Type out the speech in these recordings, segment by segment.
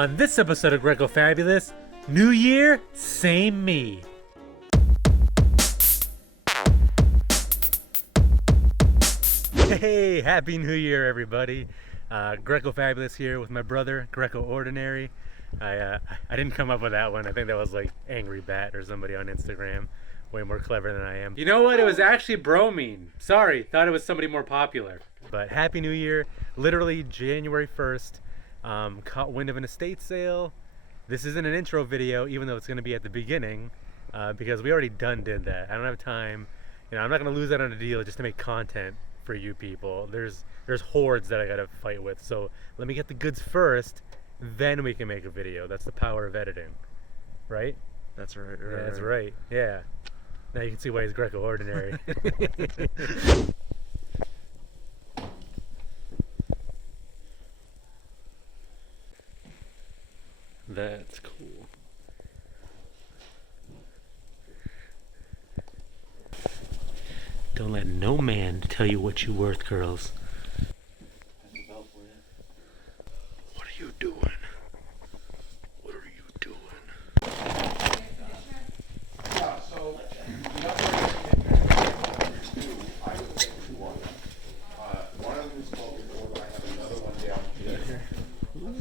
On this episode of Greco Fabulous, New Year, same me. Hey, Happy New Year, everybody. Greco Fabulous here with my brother, Greco Ordinary. I didn't come up with that one. I think that was like Angry Bat or somebody on Instagram. Way more clever than I am. You know what? It was actually Bromine. Sorry, thought it was somebody more popular. But Happy New Year. Literally January 1st. Caught wind of an estate sale. This isn't an intro video, even though it's going to be at the beginning, because we already did that. I don't have time. You know, I'm not going to lose out on a deal just to make content for you people. There's hordes that I got to fight with. So let me get the goods first, then we can make a video. That's the power of editing, right? That's right. Yeah, that's right. Yeah. Now you can see why he's Greco Ordinary. That's cool. Don't let no man tell you what you're worth, girls. What are you doing? What are you doing? Yeah, so one of them is spoken for, I have another one down here.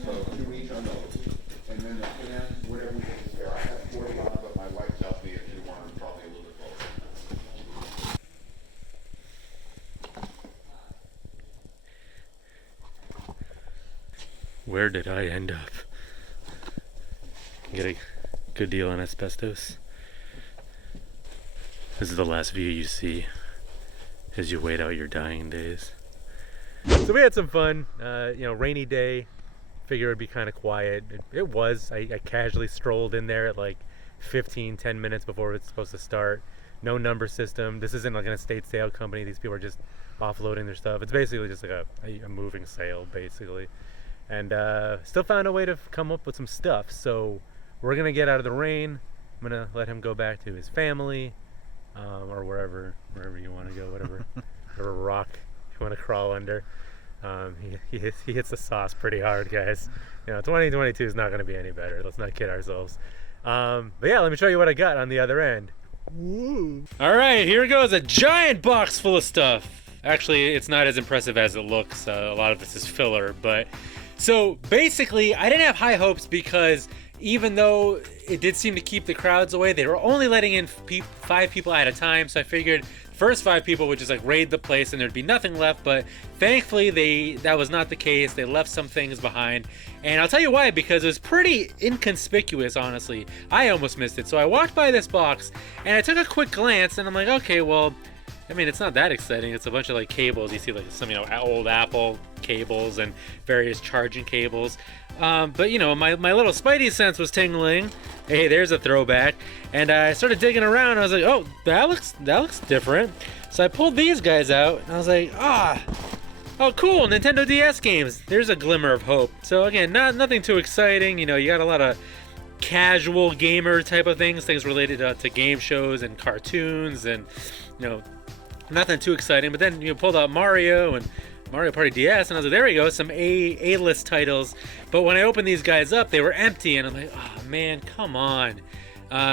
So 2 each on those. And then the can, whatever we get to spare. I have 40 on, but my wife tells me if you want, I'm probably a little bit closer. Where did I end up? Get a good deal on asbestos. This is the last view you see as you wait out your dying days. So we had some fun, rainy day. Figure it'd be kind of quiet. It was. I casually strolled in there at like 10 minutes before it's supposed to start. No number system. This isn't like an estate sale company. These people are just offloading their stuff. It's basically just like a moving sale, basically. And still found a way to come up with some stuff. So we're gonna get out of the rain. I'm gonna let him go back to his family, or wherever you want to go, whatever rock you want to crawl under. He hits the sauce pretty hard, guys. 2022 is not going to be any better. Let's not kid ourselves. But yeah, let me show you what I got on the other end. Woo. All right, here goes a giant box full of stuff. Actually, it's not as impressive as it looks. A lot of this is filler. But so basically, I didn't have high hopes because even though it did seem to keep the crowds away, they were only letting in 5 people at a time. So I figured first 5 people would just like raid the place and there'd be nothing left, but thankfully that was not the case. They left some things behind, and I'll tell you why, because it was pretty inconspicuous, honestly. I almost missed it. So I walked by this box and I took a quick glance and I'm like, okay, well, I mean, it's not that exciting. It's a bunch of like cables. You see like some old Apple cables and various charging cables. But my little spidey sense was tingling. Hey, there's a throwback. And I started digging around. I was like, oh, that looks different. So I pulled these guys out and I was like, oh, cool, Nintendo DS games. There's a glimmer of hope. So again, nothing too exciting. You got a lot of casual gamer type of things related to game shows and cartoons, and nothing too exciting. But then you pulled out Mario and Mario Party DS, and I was like, there we go, some A-list titles. But when I opened these guys up, they were empty, and I'm like, oh man, come on.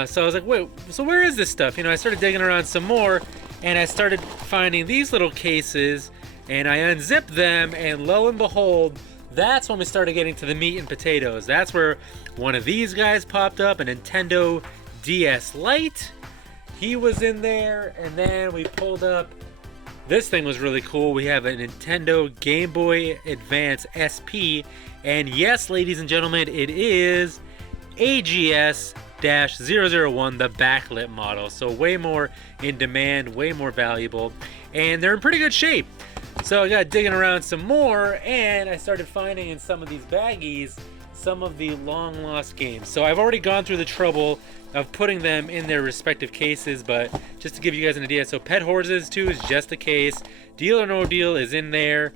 So I was like, wait, so where is this stuff? I started digging around some more, and I started finding these little cases, and I unzipped them, and lo and behold, that's when we started getting to the meat and potatoes. That's where one of these guys popped up, a Nintendo DS Lite. He was in there, and then we pulled up. This thing was really cool. We have a Nintendo Game Boy Advance SP, and yes, ladies and gentlemen, it is AGS-001, the backlit model. So way more in demand, way more valuable, and they're in pretty good shape. So I got digging around some more, and I started finding in some of these baggies some of the long lost games. So I've already gone through the trouble of putting them in their respective cases, but just to give you guys an idea, so Pet Horses 2 is just a case. Deal or No Deal is in there.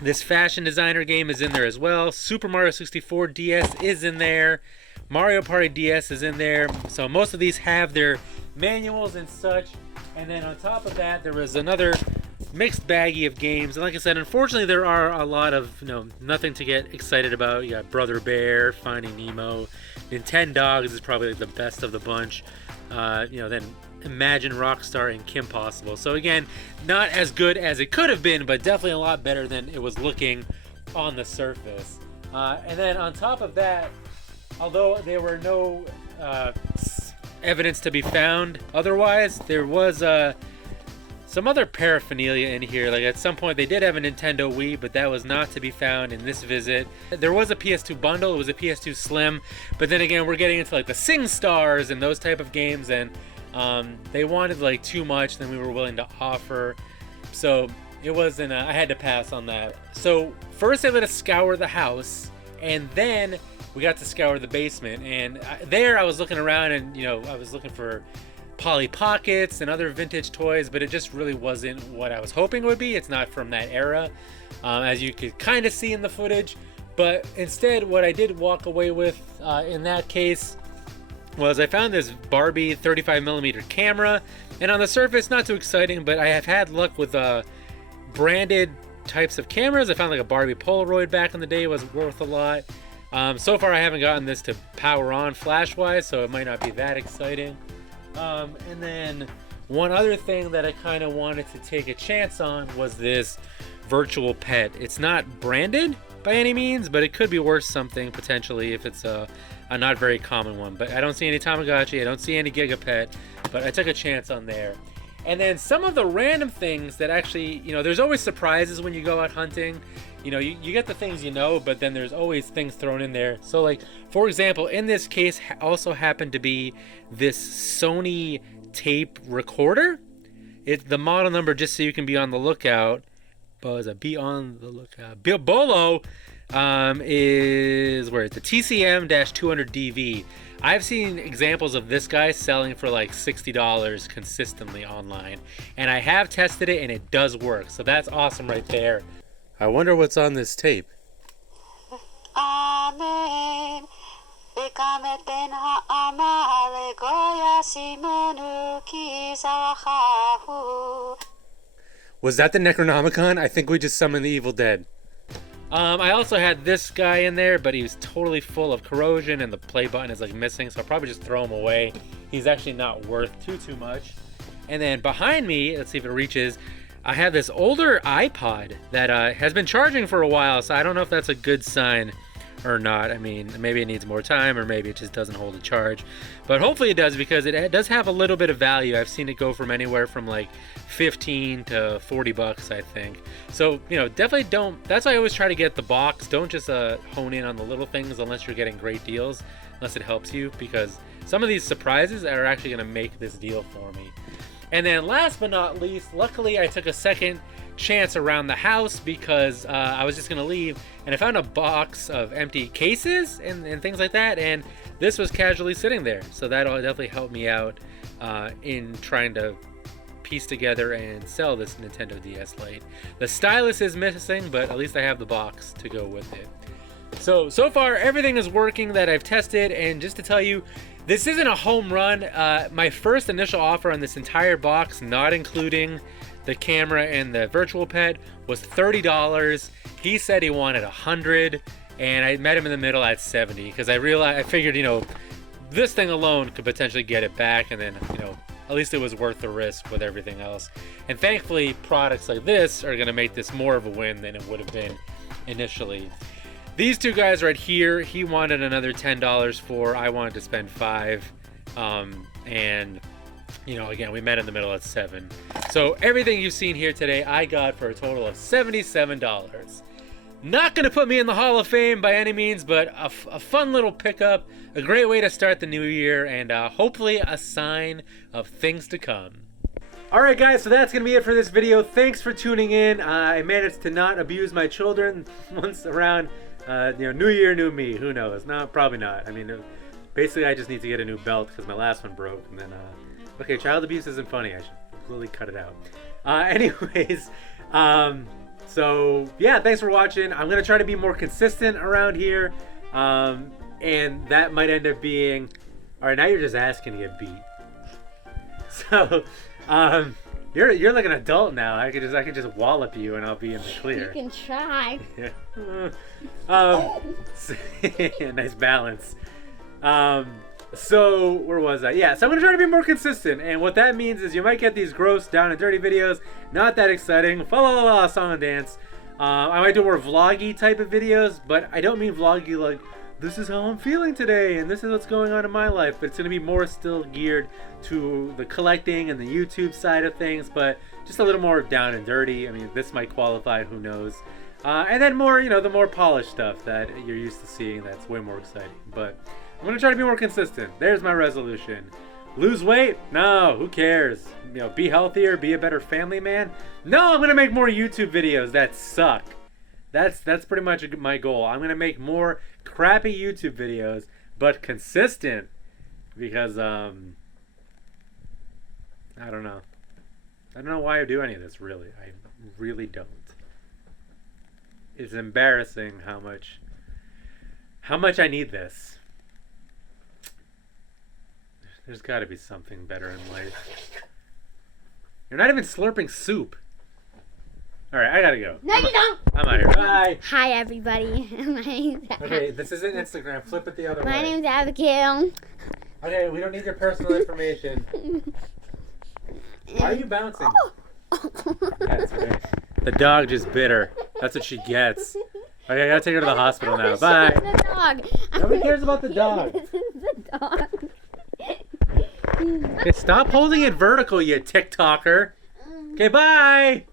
This Fashion Designer game is in there as well. Super Mario 64 DS is in there. Mario Party DS is in there. So most of these have their manuals and such. And then on top of that, there was another mixed baggy of games. And like I said, unfortunately, there are a lot of, nothing to get excited about. You got Brother Bear, Finding Nemo, Nintendogs is probably like the best of the bunch. Then Imagine Rockstar and Kim Possible. So again, not as good as it could have been, but definitely a lot better than it was looking on the surface. And then on top of that, although there were no evidence to be found otherwise, there was some other paraphernalia in here. Like at some point they did have a Nintendo Wii, but that was not to be found in this visit. There was a PS2 bundle, it was a PS2 Slim, but then again we're getting into like the Sing Stars and those type of games, and they wanted like too much than we were willing to offer. So it wasn't, I had to pass on that. So first I let us scour the house, and then we got to scour the basement. And there I was looking around, and I was looking for Polly Pockets and other vintage toys, but it just really wasn't what I was hoping it would be. It's not from that era, as you could kind of see in the footage. But instead, what I did walk away with in that case was I found this Barbie 35mm camera, and on the surface not too exciting, but I have had luck with branded types of cameras. I found like a Barbie Polaroid back in the day was worth a lot. So far I haven't gotten this to power on flash wise, so it might not be that exciting. And then one other thing that I kind of wanted to take a chance on was this virtual pet. It's not branded by any means, but it could be worth something potentially if it's a not very common one. But I don't see any Tamagotchi, I don't see any Gigapet, but I took a chance on there. And then some of the random things that actually, there's always surprises when you go out hunting. You get the things but then there's always things thrown in there. So like, for example, in this case also happened to be this Sony tape recorder. The model number, just so you can be on the lookout, be on the lookout. Bolo is where the TCM-200DV. I've seen examples of this guy selling for like $60 consistently online, and I have tested it and it does work, so that's awesome right there. I wonder what's on this tape. Was that the Necronomicon? I think we just summoned the Evil Dead. I also had this guy in there, but he was totally full of corrosion and the play button is like missing, so I'll probably just throw him away. He's actually not worth too much. And then behind me, let's see if it reaches, I have this older iPod that has been charging for a while, so I don't know if that's a good sign or not. I mean, maybe it needs more time, or maybe it just doesn't hold a charge, but hopefully it does, because it does have a little bit of value. I've seen it go from anywhere from like 15 to 40 bucks, I think. So definitely don't, that's why I always try to get the box. Don't just hone in on the little things unless you're getting great deals, unless it helps you, because some of these surprises are actually going to make this deal for me. And then last but not least, luckily I took a second chance around the house, because I was just gonna leave, and I found a box of empty cases and things like that, and this was casually sitting there. So that'll definitely help me out in trying to piece together and sell this Nintendo DS Lite. The stylus is missing, but at least I have the box to go with it. So far everything is working that I've tested, and just to tell you, this isn't a home run. My first initial offer on this entire box, not including the camera and the virtual pet, was $30. He said he wanted $100, and I met him in the middle at $70, because I figured, this thing alone could potentially get it back, and then, at least it was worth the risk with everything else. And thankfully, products like this are going to make this more of a win than it would have been initially. These two guys right here, he wanted another $10 for, I wanted to spend $5, and again, we met in the middle at $7. So everything you've seen here today, I got for a total of $77. Not gonna put me in the Hall of Fame by any means, but a fun little pickup, a great way to start the new year, and hopefully a sign of things to come. Alright guys, so that's gonna be it for this video. Thanks for tuning in. I managed to not abuse my children once around, new year, new me, who knows? No, probably not. I mean, basically I just need to get a new belt because my last one broke, and then, okay, child abuse isn't funny. I should really cut it out. Anyways, so yeah, thanks for watching. I'm gonna try to be more consistent around here, and that might end up being, all right, now you're just asking to get beat. So, You're like an adult now. I could just wallop you and I'll be in the You clear. can try. Yeah. Nice balance. So where was I? Yeah, so I'm gonna try to be more consistent, and what that means is you might get these gross, down and dirty videos, not that exciting, fa la la la, song and dance. I might do more vloggy type of videos, but I don't mean vloggy like this is how I'm feeling today and this is what's going on in my life. But it's gonna be more still geared to the collecting and the YouTube side of things, but just a little more down and dirty. I mean, this might qualify, who knows. And then more, the more polished stuff that you're used to seeing that's way more exciting. But I'm going to try to be more consistent. There's my resolution. Lose weight? No, who cares? Be healthier, be a better family man? No, I'm going to make more YouTube videos that suck. That's pretty much my goal. I'm going to make more crappy YouTube videos, but consistent. Because, I don't know. I don't know why I do any of this, really. I really don't. It's embarrassing how much I need this. There's got to be something better in life. You're not even slurping soup. All right, I gotta go. No, you don't. I'm out here. Bye. Hi, everybody. My name's Okay, this isn't Instagram. Flip it the other My way. name's Abigail. Okay, we don't need your personal information. Why are you bouncing? That's right. The dog just bit her. That's what she gets. Okay, I gotta take her to the hospital now. Bye. The dog. Nobody cares about the dog. This is the dog. Okay, stop holding it vertical, you TikToker. Okay, bye.